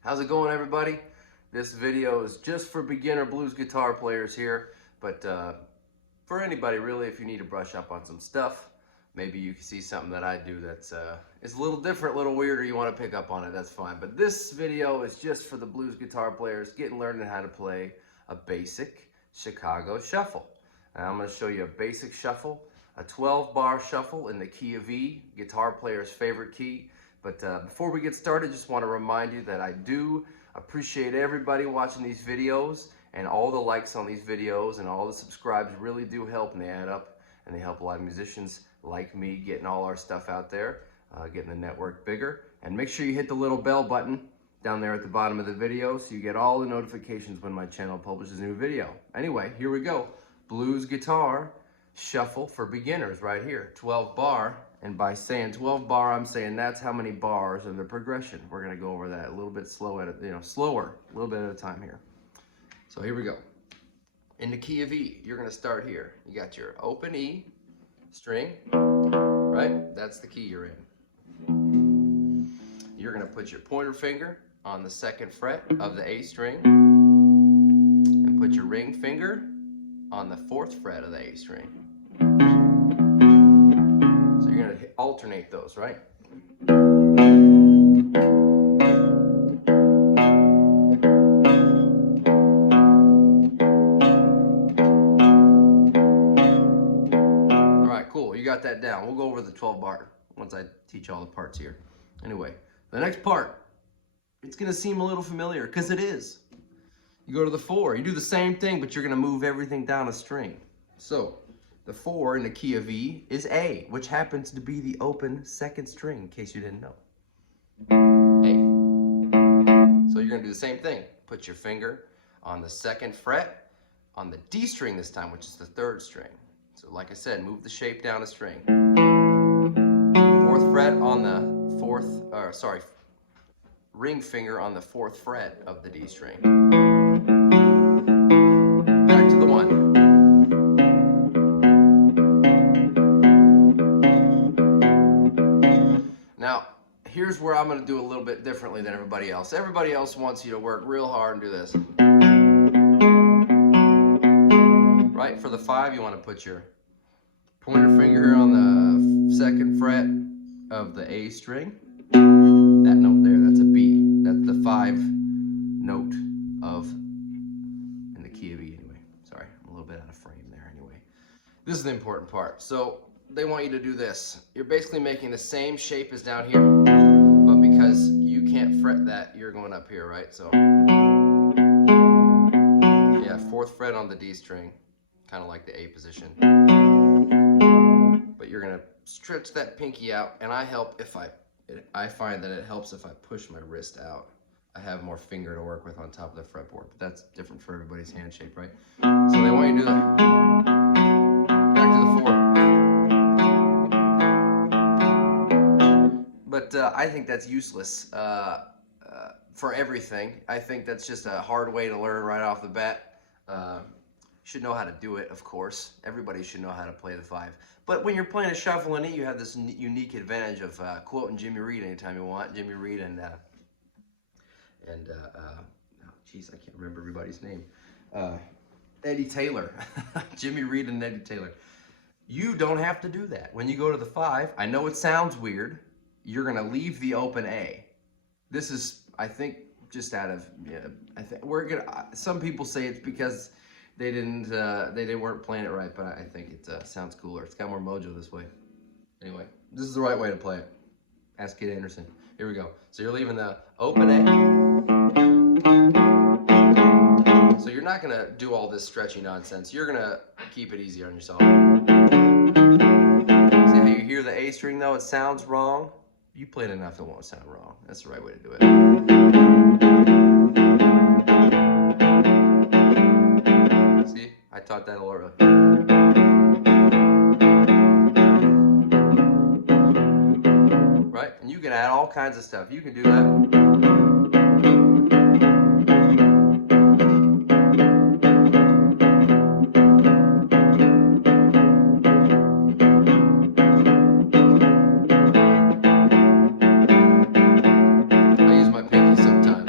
How's it going, everybody? This video is just for beginner blues guitar players here, but for anybody really, if you need to brush up on some stuff, maybe you can see something that I do that's is a little different, a little weird, or you want to pick up on it, that's fine. But this video is just for the blues guitar players learning how to play a basic Chicago shuffle. And I'm going to show you a basic shuffle, a 12-bar shuffle in the key of E, guitar player's favorite key. But before we get started, just want to remind you that I do appreciate everybody watching these videos, and all the likes on these videos and all the subscribes really do help, and they add up, and they help a lot of musicians like me getting all our stuff out there, getting the network bigger. And make sure you hit the little bell button down there at the bottom of the video so you get all the notifications when my channel publishes a new video. Anyway, here we go. Blues guitar shuffle for beginners right here, 12 bar. And by saying 12 bar, I'm saying that's how many bars of the progression. We're gonna go over that a little bit slower, a little bit at a time here. So here we go. In the key of E, you're gonna start here. You got your open E string, right? That's the key you're in. You're gonna put your pointer finger on the 2nd fret of the A string, and put your ring finger on the 4th fret of the A string. You're going to alternate those, right? All right, cool. You got that down. We'll go over the 12 bar once I teach all the parts here. Anyway, the next part, it's going to seem a little familiar because it is. You go to the 4. You do the same thing, but you're going to move everything down a string. So the 4 in the key of E is A, which happens to be the open 2nd string, in case you didn't know. A. So you're going to do the same thing. Put your finger on the 2nd fret on the D string this time, which is the 3rd string. So like I said, move the shape down a string. 4th fret on the ring finger on the 4th fret of the D string. Back to the 1. Now, here's where I'm going to do a little bit differently than everybody else. Everybody else wants you to work real hard and do this. Right? For the 5, you want to put your pointer finger here on the 2nd fret of the A string. That note there, that's a B. That's the 5 note of, in the key of E anyway. Sorry, I'm a little bit out of frame there anyway. This is the important part. So they want you to do this. You're basically making the same shape as down here, but because you can't fret that, you're going up here, right? So yeah, 4th fret on the D string, kind of like the A position. But you're gonna stretch that pinky out, and I find that it helps if I push my wrist out. I have more finger to work with on top of the fretboard, but that's different for everybody's hand shape, right? So they want you to do that. Back to the 4. But I think that's useless for everything. I think that's just a hard way to learn right off the bat. Should know how to do it, of course. Everybody should know how to play the 5. But when you're playing a shuffle in E, you have this unique advantage of quoting Jimmy Reed anytime you want. Jimmy Reed and geez, I can't remember everybody's name. Eddie Taylor. Jimmy Reed and Eddie Taylor. You don't have to do that. When you go to the 5, I know it sounds weird. You're going to leave the open A. This is, I think, just out of, I think some people say it's because they weren't playing it right, but I think it sounds cooler. It's got more mojo this way. Anyway, this is the right way to play it. Ask Kid Anderson. Here we go. So you're leaving the open A. So you're not gonna do all this stretchy nonsense. You're gonna keep it easy on yourself. See how you hear the A string though? It sounds wrong. You play it enough, it won't sound wrong. That's the right way to do it. See, I taught that a lot earlier. Right? And you can add all kinds of stuff. You can do that. I use my pinky sometimes.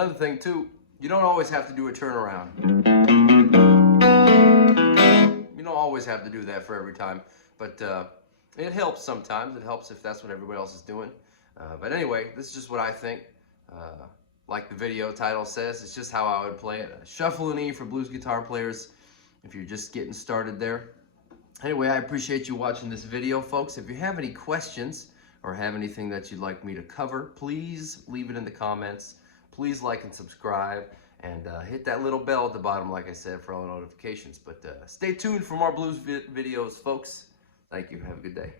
another thing too, you don't always have to do a turnaround. You don't always have to do that for every time, but it helps sometimes. It helps if that's what everybody else is doing. But anyway, this is just what I think. Like the video title says, it's just how I would play it. Shuffle and E for blues guitar players if you're just getting started there. Anyway, I appreciate you watching this video, folks. If you have any questions or have anything that you'd like me to cover, please leave it in the comments. Please like and subscribe, and hit that little bell at the bottom, like I said, for all the notifications. But stay tuned for more blues videos, folks. Thank you. Have a good day.